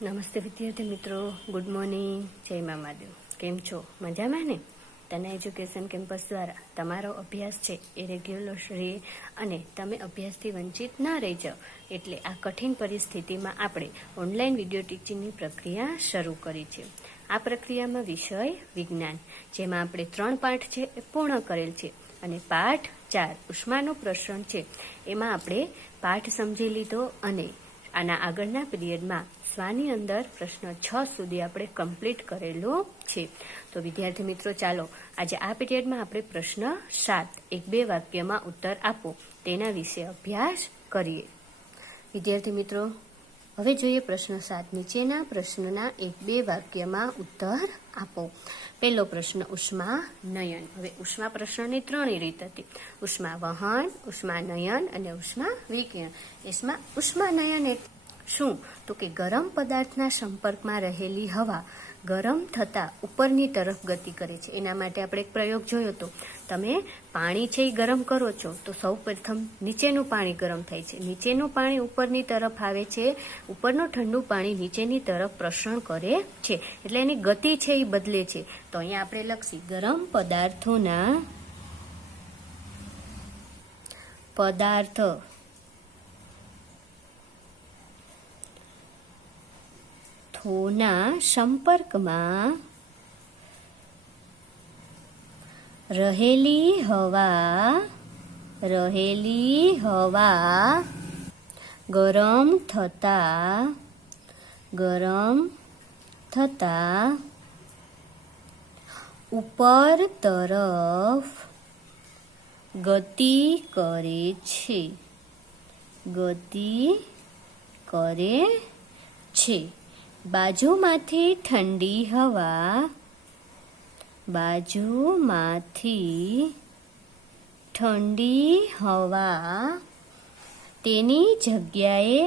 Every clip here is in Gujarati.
નમસ્તે વિદ્યાર્થી મિત્રો, ગુડ મોર્નિંગ, જય મા મહાદેવ. કેમ છો? મજામાં ને? તને એજ્યુકેશન કેમ્પસ દ્વારા તમારો અભ્યાસ છે એ રેગ્યુલર રહે અને તમે અભ્યાસથી વંચિત ના રહી જાઓ એટલે આ કઠિન પરિસ્થિતિમાં આપણે ઓનલાઈન વિડીયો ટીચિંગની પ્રક્રિયા શરૂ કરી છે. આ પ્રક્રિયામાં વિષય વિજ્ઞાન, જેમાં આપણે 3 પાઠ છે એ પૂર્ણ કરેલ છે અને પાઠ 4 ઉષ્માનું પ્રસરણ છે એમાં આપણે પાઠ સમજી લીધો અને આના આગળના પીરિયડમાં સ્વાની અંદર પ્રશ્ન 6 સુધી આપણે કમ્પ્લીટ કરેલું છે. તો વિદ્યાર્થી મિત્રો, ચાલો આજે આ પીરિયડમાં આપણે પ્રશ્ન 7 1-2 વાક્યમાં ઉત્તર આપો તેના વિશે અભ્યાસ કરીએ. વિદ્યાર્થી મિત્રો, હવે જોઈએ પ્રશ્ન 7. નીચેના પ્રશ્નના 1-2 વાક્યમાં ઉત્તર આપો. પહેલો પ્રશ્ન, ઉષ્મા નયન. હવે ઉષ્મા પ્રસરણની 3 રીત હતી: ઉષ્મા વહન, ઉષ્મા નયન અને ઉષ્મા વિકિરણ. એમાં ઉષ્મા નયન એટલે શું? તો કે ગરમ પદાર્થના સંપર્કમાં રહેલી હવા ગરમ થતાં ઉપરની તરફ ગતિ કરે છે. એના માટે આપણે એક પ્રયોગ જોયો હતો. તમે પાણી છે એ ગરમ કરો છો તો સૌ પ્રથમ નીચેનું પાણી ગરમ થાય છે, નીચેનું પાણી ઉપરની તરફ આવે છે, ઉપરનું ઠંડુ પાણી નીચેની તરફ પ્રસરણ કરે છે, એટલે એની ગતિ છે એ બદલે છે. તો અહીંયા આપણે લખી ગરમ પદાર્થોના સંપર્કમાં રહેલી હવા ગરમ થતા ઉપર તરફ ગતિ કરે છે. બાજુમાંથી ઠંડી હવા તેની જગ્યાએ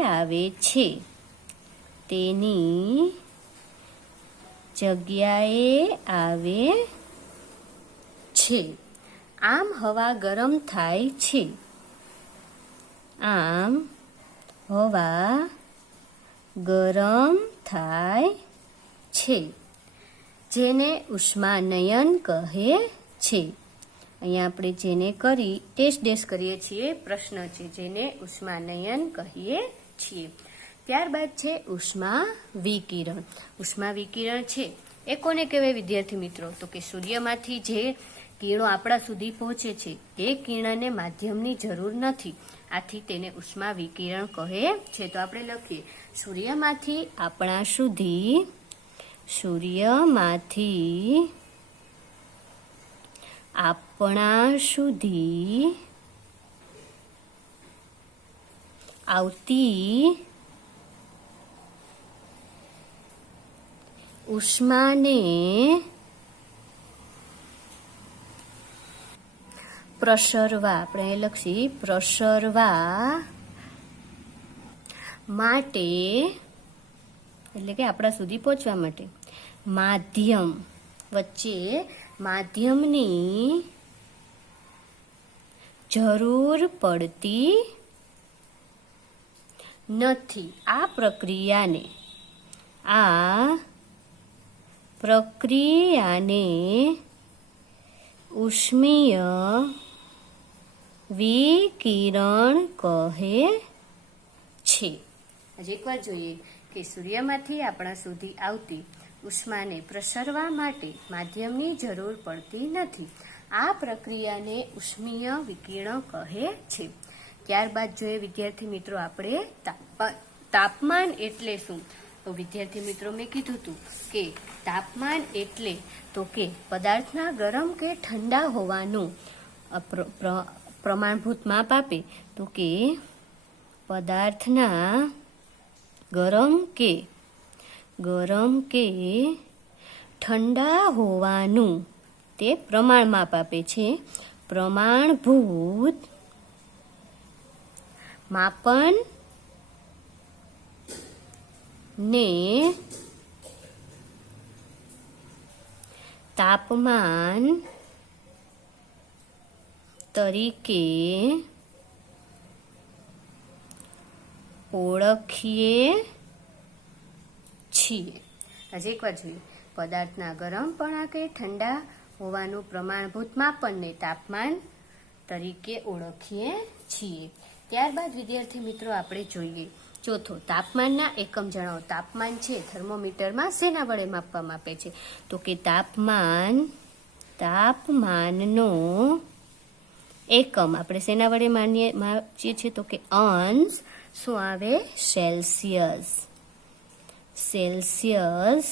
આવે છે. આમ હવા ગરમ થાય છે, જેને ઉષ્માનયન કહે છે. અહીંયા આપણે જેને ડેશ કરીએ છીએ પ્રશ્ન છે, જેને ઉષ્માનયન કહીએ છીએ. ત્યારબાદ છે ઉષ્મા વિકિરણ. ઉષ્મા વિકિરણ છે એ કોને કહેવાય વિદ્યાર્થી મિત્રો? તો કે સૂર્યમાંથી જે કિરણો આપણા સુધી પહોંચે છે તે કિરણને માધ્યમની જરૂર નથી, આથી તેને ઉષ્મા વિકિરણ કહે છે. તો આપણે લખીએ, સૂર્યમાંથી આપણા સુધી આવતી ઉષ્માને પ્રસરવા માટે, એટલે કે આપણા સુધી પહોંચવા માટે માધ્યમની જરૂર પડતી નથી. આ પ્રક્રિયાને ઉષ્મીય વિકિરણ કહે છે. હજી એકવાર જોઈએ કે સૂર્યમાંથી આપણા સુધી આવતી ઉષ્માને પ્રસરવા માટે માધ્યમની જરૂર પડતી નથી. આ પ્રક્રિયાને ઉષ્મીય વિકિરણ કહે છે. ત્યારબાદ જોઈએ વિદ્યાર્થી મિત્રો આપણે તાપમાન એટલે શું? તો વિદ્યાર્થી મિત્રો, મેં કીધું હતું કે તાપમાન એટલે તો કે પદાર્થના ગરમ કે ઠંડા હોવાનું પ્રમાણભૂત માપ આપે. તો કે પદાર્થના ગરમ કે ઠંડા હોવાનું તે પ્રમાણ માપ આપે છે. પ્રમાણભૂત માપન ને તાપમાન તરીકે ઓળખીએ છીએ। આજે એકવાર જોઈએ, પદાર્થના ગરમપણા કે ઠંડા હોવાનું પ્રમાણભૂત માપનને તાપમાન તરીકે ઓળખીએ છીએ। ત્યારબાદ વિદ્યાર્થી મિત્રો આપણે જોઈએ ચોથો, તાપમાનના એકમ જણાવો। તાપમાન છે થર્મોમીટરમાં શેના વડે માપવામાં આવે છે? તો કે તાપમાનનો એકમ આપણે શેના વડે માપીએ છીએ? તો કે અંશ શું આવે? સેલ્સિયસ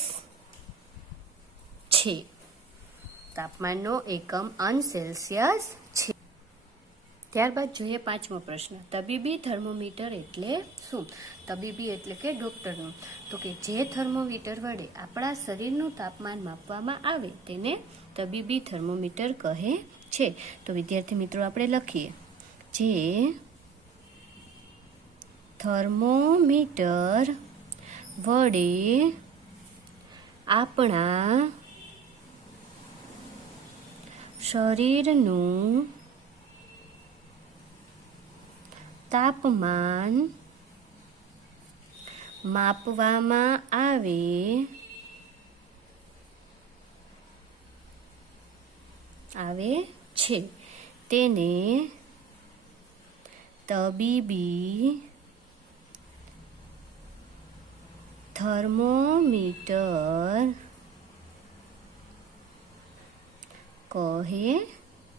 છે। તાપમાનનો એકમ અંશ સેલ્સિયસ છે। ત્યારબાદ જોઈએ પાંચમો પ્રશ્ન, તબીબી થર્મોમીટર એટલે શું? તબીબી એટલે કે ડોક્ટરનું। તો કે જે થર્મોમીટર વડે આપણા શરીરનું તાપમાન માપવામાં આવે તેને તબીબી થર્મોમીટર કહે છે। તો વિદ્યાર્થી મિત્રો આપણે લખીએ, જે થર્મોમીટર વડે આપણા શરીરનું તાપમાન માપવામાં આવે છે તેને તબીબી થર્મોમીટર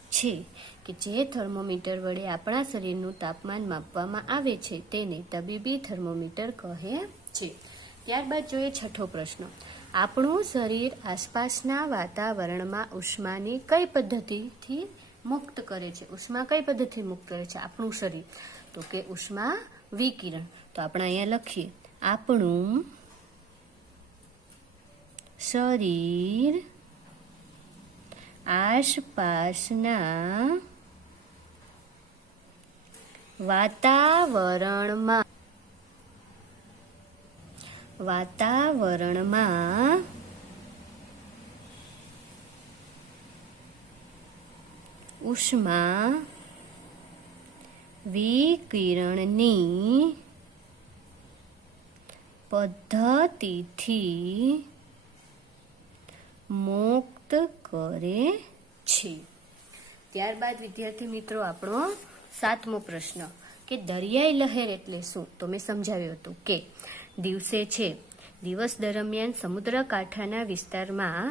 કહે છે। કે જે થર્મોમીટર વડે આપણા શરીરનું તાપમાન માપવામાં આવે છે તેને તબીબી થર્મોમીટર કહે છે। ત્યારબાદ જોઈએ છઠ્ઠો પ્રશ્ન, આપણું શરીર આસપાસના વાતાવરણમાં ઉષ્માની કઈ પદ્ધતિથી મુક્ત કરે છે? ઉષ્મા કઈ પદ્ધતિ મુક્ત કરે છે આપણું શરીર? તો કે ઉષ્મા વિકિરણ। તો આપણે અહીંયા લખીએ, આપણું શરીર આસપાસના વાતાવરણમાં ઉષ્મા વિકિરણની પદ્ધતિથી મુક્ત કરે છે। ત્યારબાદ વિદ્યાર્થી મિત્રો આપણો સાતમો પ્રશ્ન કે દરિયાઈ લહેર એટલે શું? તો મેં સમજાવ્યું હતું કે દિવસ દરમિયાન સમુદ્ર કાંઠાના વિસ્તારમાં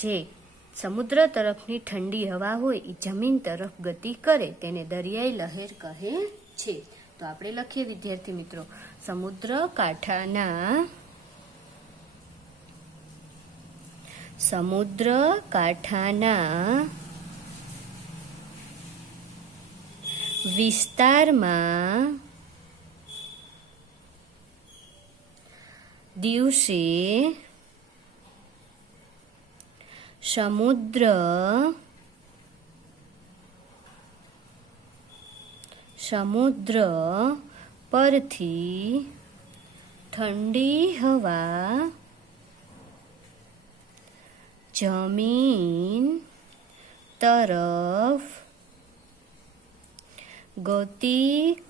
જે સમુદ્ર તરફની ઠંડી હવા હોય એ જમીન તરફ ગતિ કરે તેને દરિયાઈ લહેર કહે છે। તો આપણે લખીએ વિદ્યાર્થી મિત્રો, સમુદ્ર કાંઠાના વિસ્તારમાં દિવસે સમુદ્ર પરથી ઠંડી હવા જમીન તરફ ગતિ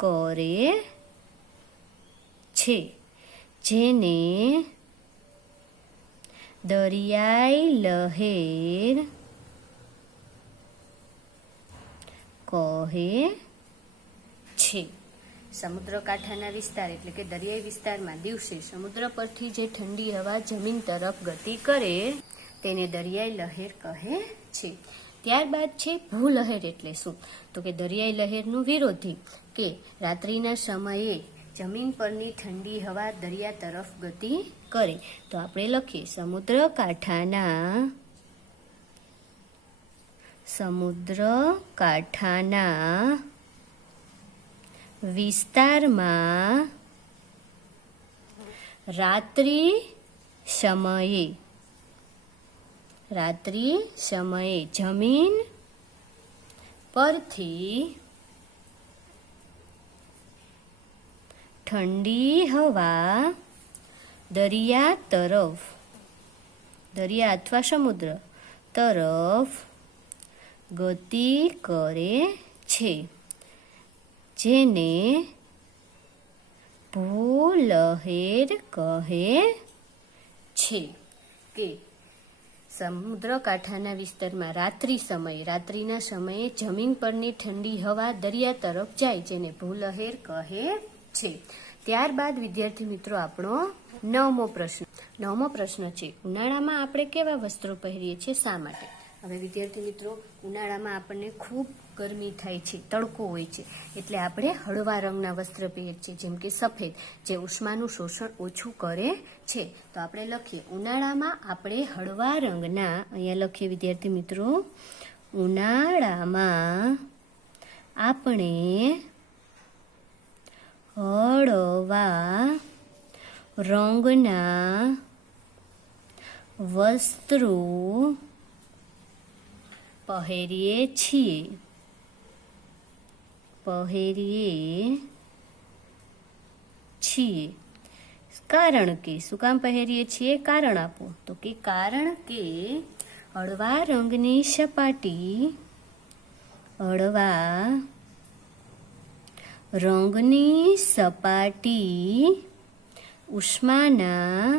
કરે છે જેને દરિયાઈ લહેર કહે છે। સમુદ્ર કાંઠાના વિસ્તાર એટલે કે દરિયાઈ વિસ્તારમાં દિવસે સમુદ્ર પરથી જે ઠંડી હવા જમીન તરફ ગતિ કરે તેને દરિયાઈ લહેર કહે છે। ત્યારબાદ છે ભૂલહેર એટલે શું? તો કે દરિયાઈ લહેરનું વિરોધી કે રાત્રિના સમયે જમીન પરની ઠંડી હવા દરિયા તરફ ગતિ કરે। તો આપણે લખીએ, સમુદ્ર કાંઠાના વિસ્તારમાં રાત્રિ સમયે જમીન પરથી ઠંડી હવા દરિયા અથવા સમુદ્ર તરફ ગતિ કરે છે જેને ભૂલહેર કહે છે કે સમુદ્રકાંઠાના વિસ્તારમાં રાત્રિના સમયે જમીન પરની ઠંડી હવા દરિયા તરફ જાય, જેને ભૂલહેર કહે છે. ત્યારબાદ વિદ્યાર્થી મિત્રો આપણો નવમો પ્રશ્ન છે, ઉનાળામાં આપણે કેવા વસ્ત્રો પહેરીએ છીએ, શા માટે? હવે વિદ્યાર્થી મિત્રો, ઉનાળામાં આપણને ખૂબ ગરમી થાય છે, તડકો હોય છે, એટલે આપણે હળવા રંગના વસ્ત્ર પહેરીએ છીએ, જેમ કે સફેદ, જે ઉષ્માનું શોષણ ઓછું કરે છે. તો આપણે લખીએ, ઉનાળામાં આપણે હળવા રંગના, અહીંયા લખીએ વિદ્યાર્થી મિત્રો, ઉનાળામાં આપણે હળવા રંગના વસ્ત્રો પહેરીએ છીએ. કારણ કે, શું કામ પહેરીએ છીએ? કારણ આપો. તો કે કારણ કે હળવા રંગની સપાટી ઉષ્માના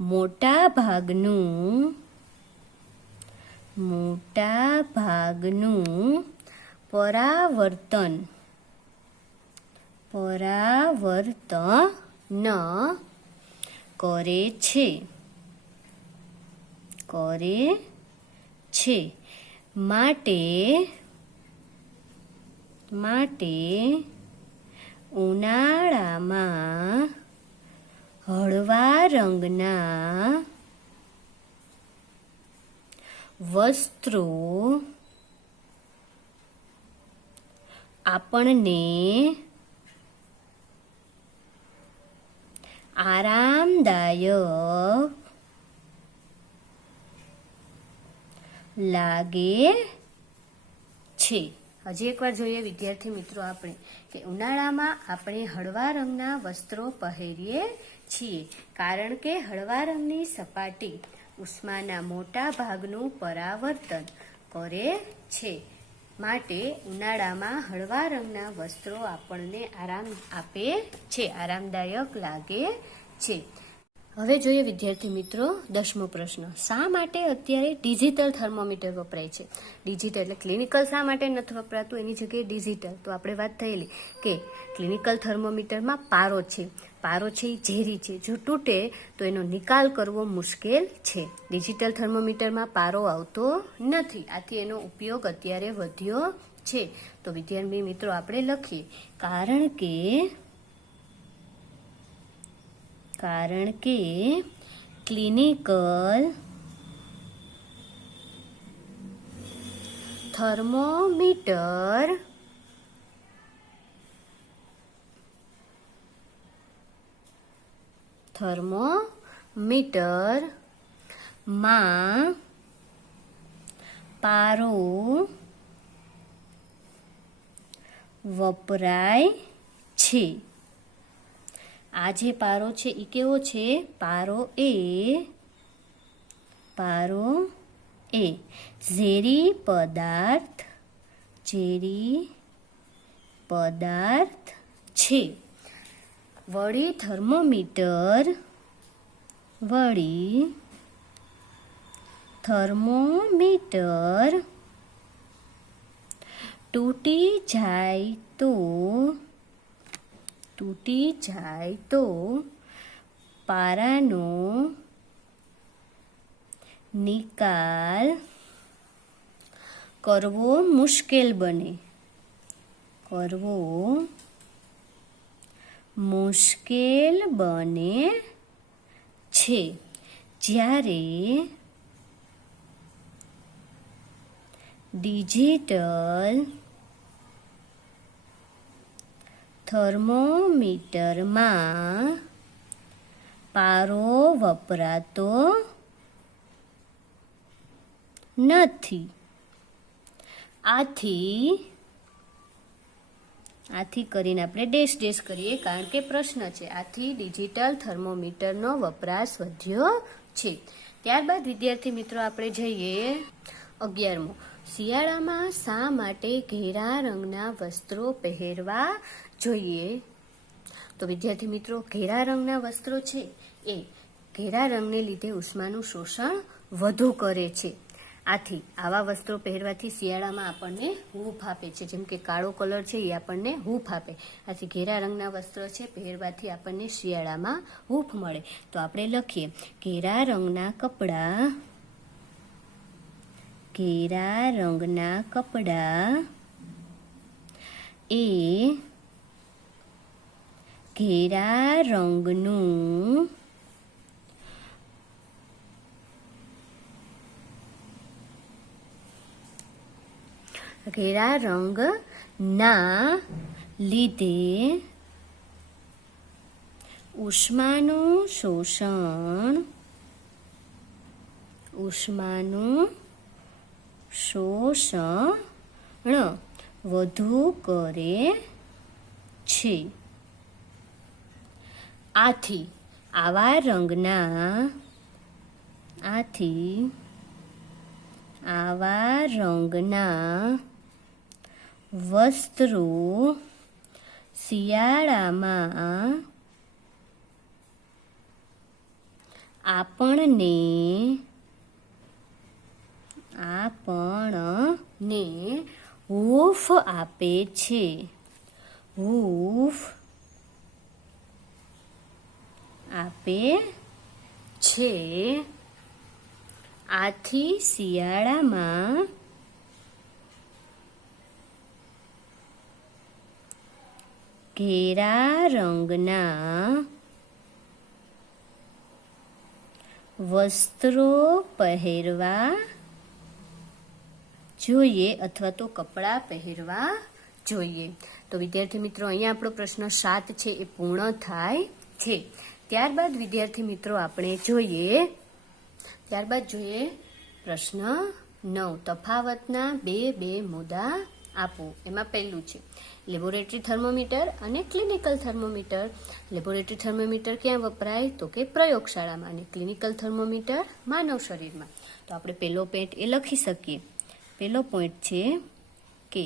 મોટા ભાગનું પરાવર્તન કરે છે. માટે ઉનાળામાં હળવા રંગના વસ્ત્રો આપણને આરામદાયક લાગે છે. હજી એકવાર જોઈએ વિદ્યાર્થી મિત્રો આપણે કે ઉનાળામાં આપણે હળવા રંગના વસ્ત્રો પહેરીએ છીએ, કારણ કે હળવા રંગની સપાટી ઉષ્માના મોટા ભાગનું પરાવર્તન કરે છે. માટે ઉનાળામાં હળવા રંગના વસ્ત્રો આપણને આરામ આપે છે, આરામદાયક લાગે છે. હવે જોઈએ વિદ્યાર્થી મિત્રો 10મો પ્રશ્ન, શા માટે અત્યારે ડિજિટલ થર્મોમીટર વપરાય છે? ડિજિટલ એટલે ક્લિનિકલ શા માટે નથી વપરાતું, એની જગ્યાએ ડિજિટલ. તો આપણે વાત થયેલી કે ક્લિનિકલ થર્મોમીટરમાં પારો છે એ ઝેરી છે, જો તૂટે તો એનો નિકાલ કરવો મુશ્કેલ છે. ડિજિટલ થર્મોમીટરમાં પારો આવતો નથી, આથી એનો ઉપયોગ અત્યારે વધ્યો છે. તો વિદ્યાર્થી મિત્રો આપણે લખીએ, કારણ કે ક્લિનિકલ થર્મોમીટરમાં પારો વપરાય છે. આ જે પારો છે એ કેવો છે? પારો એ ઝેરી પદાર્થ છે. વળી થર્મોમીટર તૂટી જાય તો પારાનો નિકાલ કરવો મુશ્કેલ બને છે. જ્યારે ડિજિટલ થર્મોમીટરમાં પારો વપરાતો નથી. આથી કરીને આપણે ડેશ કરીએ, કારણ કે પ્રશ્ન છે. આથી ડિજિટલ થર્મોમીટરનો વપરાશ વધ્યો છે. ત્યારબાદ વિદ્યાર્થી મિત્રો આપણે જઈએ 11મો. શિયાળામાં શા માટે ઘેરા રંગના વસ્ત્રો પહેરવા જોઈએ? તો વિદ્યાર્થી મિત્રો, ઘેરા રંગના વસ્ત્રો છે એ ઘેરા રંગને લીધે ઉષ્માનું શોષણ વધુ કરે છે. આથી આવા વસ્ત્રો પહેરવાથી શિયાળામાં આપણને હૂંફ આપે છે. જેમ કે કાળો કલર છે એ આપણને હૂંફ આપે. આથી ઘેરા રંગના વસ્ત્રો છે પહેરવાથી આપણને શિયાળામાં હૂંફ મળે. તો આપણે લખીએ, ઘેરા રંગના કપડાં, ઘેરા રંગના કપડાં એ ઘેરા રંગનું ઘેરા રંગના લીધે ઉષ્માનું શોષણ વધુ કરે છે. આથી આવા રંગના વસ્ત્રો શિયાળામાં આપણને હૂંફ આપે છે. આથી શિયાળામાં ઘેરા રંગના વસ્ત્રો પહેરવા જોઈએ અથવા તો કપડાં પહેરવા જોઈએ. તો વિદ્યાર્થી મિત્રો, અહીંયા આપણો પ્રશ્ન 7 છે એ પૂર્ણ થાય છે. ત્યારબાદ વિદ્યાર્થી મિત્રો આપણે જોઈએ પ્રશ્ન 9. તફાવતના બે મુદ્દા આપો. એમાં પહેલું છે લેબોરેટરી થર્મોમીટર અને ક્લિનિકલ થર્મોમીટર. લેબોરેટરી થર્મોમીટર ક્યાં વપરાય? તો કે પ્રયોગશાળામાં, અને ક્લિનિકલ થર્મોમીટર માનવ શરીરમાં. તો આપણે પહેલો પોઈન્ટ એ લખી શકીએ. પહેલો પોઈન્ટ છે કે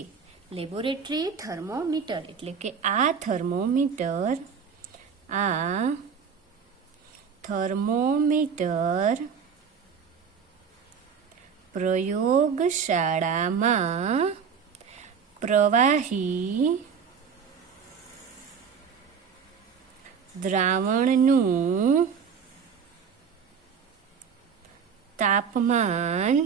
લેબોરેટરી થર્મોમીટર એટલે કે આ થર્મોમીટર પ્રયોગશાળામાં પ્રવાહી દ્રાવણનું તાપમાન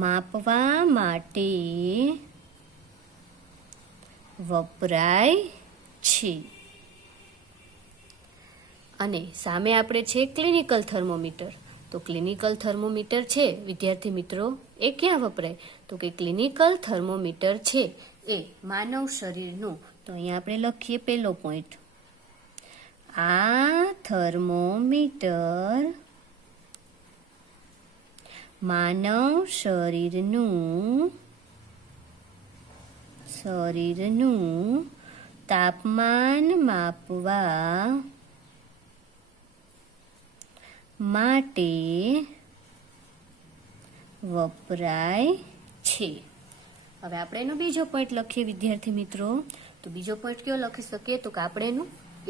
માપવા માટે વપરાય છે. અને સામે આપણે છે ક્લિનિકલ થર્મોમીટર. તો ક્લિનિકલ થર્મોમીટર છે વિદ્યાર્થી મિત્રો એ ક્યાં વપરાય? તો કે ક્લિનિકલ થર્મોમીટર છે એ માનવ શરીરનું. તો અહીંયા આપણે લખીએ પહેલો પોઈન્ટ, આ થર્મોમીટર માનવ શરીરનું તાપમાન માપવા માટે વપરાય છે. હવે આપણે એનો બીજો પોઈન્ટ લખીએ વિદ્યાર્થી મિત્રો. તો બીજો પોઈન્ટ કયો લખી શકીએ? તો કે આપણે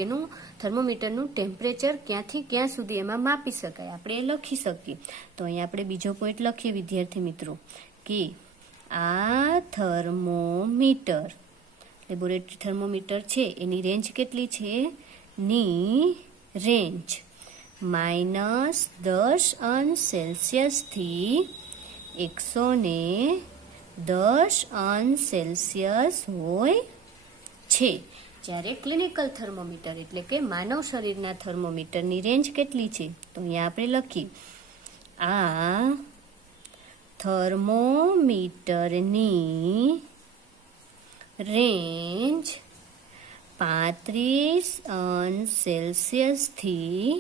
એનું થર્મોમીટરનું ટેમ્પરેચર ક્યાંથી ક્યાં સુધી એમાં માપી શકાય, આપણે એ લખી શકીએ. તો અહીંયા આપણે બીજો પોઈન્ટ લખીએ વિદ્યાર્થી મિત્રો કે આ થર્મોમીટર લેબોરેટરી થર્મોમીટર છે એની રેન્જ કેટલી છે? ની રેન્જ -10°C થી 110°C હોય છે. જ્યારે ક્લિનિકલ થર્મોમીટર એટલે કે માનવ શરીરના થર્મોમીટરની રેન્જ કેટલી છે? તો અહીંયા આપણે લખીએ, આ થર્મોમીટરની રેન્જ 35°C થી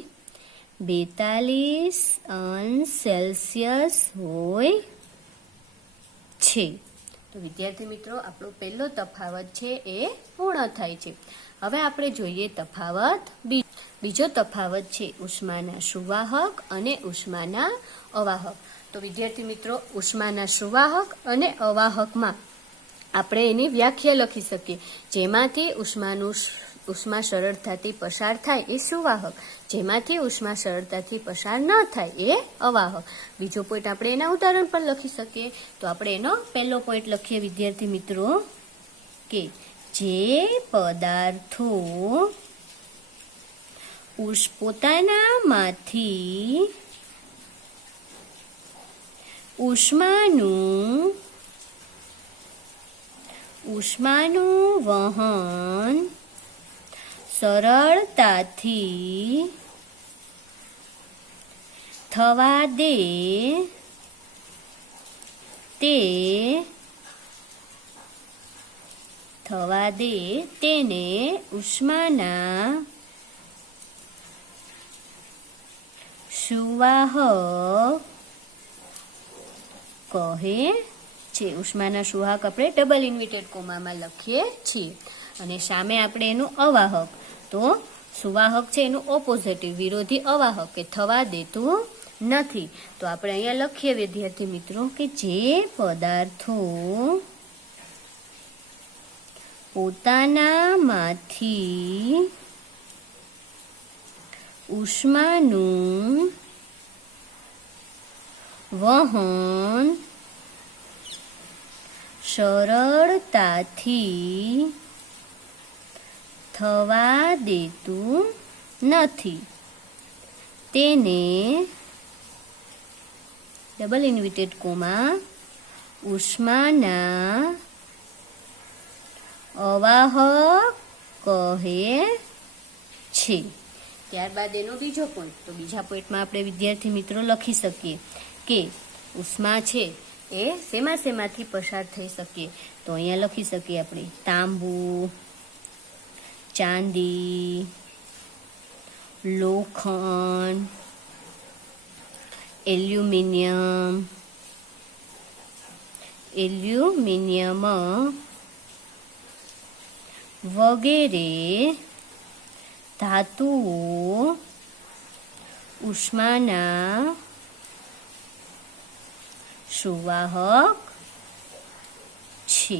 42°C હોય છે. તો વિદ્યાર્થી મિત્રો, આપણો પહેલો તફાવત છે એ પૂર્ણ થાય છે. હવે આપણે જોઈએ તફાવત બીજો તફાવત છે ઉષ્માના સુવાહક અને ઉષ્માના અવાહક. તો તો વિદ્યાર્થી મિત્રો, ઉષ્માના સુવાહક અને અવાહકમાં આપણે એની વ્યાખ્યા લખી શકીએ. જેમાંથી ઉષ્મા સરળતાથી પસાર થાય એ સુવાહક, જેમાંથી ઉષ્મા સરળતાથી પસાર ન થાય એ અવાહક. બીજો પોઈન્ટ આપણે એના ઉદાહરણ પર લખી શકીએ. તો આપણે એનો પહેલો પોઈન્ટ લખીએ વિદ્યાર્થી મિત્રો કે જે પદાર્થો પોતાનામાંથી ઉષ્માનું વહન સરળતાથી થવા દે તેને ઉષ્માના સુવાહક કહે છે. ઉષ્માના સુવાહક આપણે ડબલ ઇન્વિટેડ કોમામાં લખીએ છીએ. અને સામે આપણે એનું અવાહક, તો સુવાહક છે એનું ઓપોઝિટિવ, વિરોધી અવાહક કે થવા દેતું નથી. તો આપણે અહીંયા લખીએ વિદ્યાર્થી મિત્રો કે જે પદાર્થો પોતાનામાંથી ઉષ્માનું વહન સરળતાથી થવા દેતું નથી તેને ડબલ ઇન્વિટેડ કોમા ઉષ્માના અવાહક કહે છે. ત્યારબાદ એનો બીજો પોઈન્ટ, તો બીજા પોઈન્ટમાં આપણે વિદ્યાર્થી મિત્રો લખી શકીએ કે ઉષ્મા છે એ શેમાંથી પસાર થઈ શકીએ. તો અહીંયા લખી શકીએ આપણે તાંબુ, ચાંદી, લોખંડ, એલ્યુમિનિયમ વગેરે ધાતુઓ ઉષ્માના સુવાહક છે.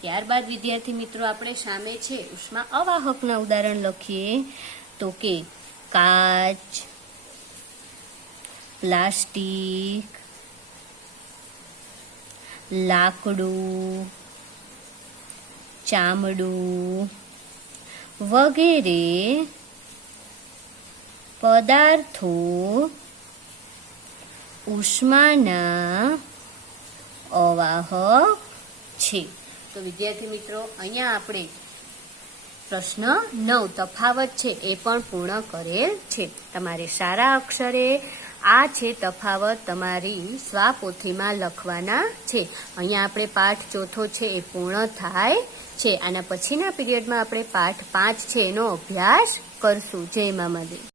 ત્યારબાદ વિદ્યાર્થી મિત્રો આપણે સામે છે ઉષ્મા અવાહકના ઉદાહરણ લખીએ. તો કે કાચ, પ્લાસ્ટિક, લાકડું, ચામડું વગેરે પદાર્થો ઉષ્માના અવાહક છે. તો વિદ્યાર્થી મિત્રો, અહીંયા આપણે પ્રશ્ન 9 તફાવત છે એ પણ પૂર્ણ કરેલ છે. તમારે સારા અક્ષરે આ છે તફાવત તમારી સ્વાપોથીમાં લખવાના છે. અહીંયા આપણે પાઠ ચોથો છે એ પૂર્ણ થાય છે. આના પછીના પીરિયડમાં આપણે પાઠ 5 છે એનો અભ્યાસ કરશું. જય મા મહાદેવ.